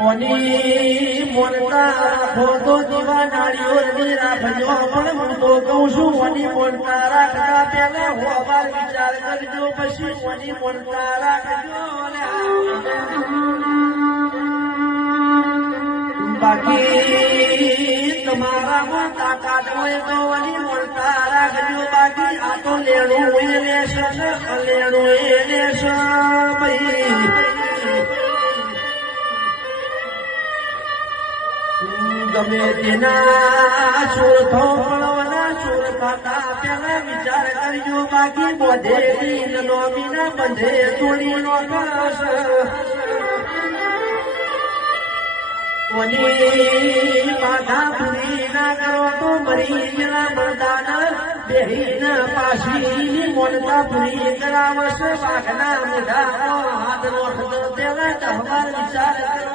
ઓની મોનતા રાખો તો દીવા નાળીઓ રાખજો પણ હું તો કહું છું ઓની મોનતા રાખતા પહેલા હોવાર વિચાર કરજો પછી ઓની મોનતા રાખજો બાકી તમારામાં તાકાત હોય તો ઓની મોનતા રાખજો બાકી આ તો લેણું એ લેશે લેણું એ લેશે ભાઈ ગમે તેના ચોર થોડવાના ચોર ખાતા પેલા વિચાર કરજો બાકી બોધેલી નોમીના બંધે તોડી નો કરશ કોની માથા પૂરી ના કરો તો મરી ગયેલા મરદાન બેહીન પાછી મોનતા પૂરી કરાવશે વાઘના મોઢા હાથ નો પેલા તહેવાર વિચાર કરો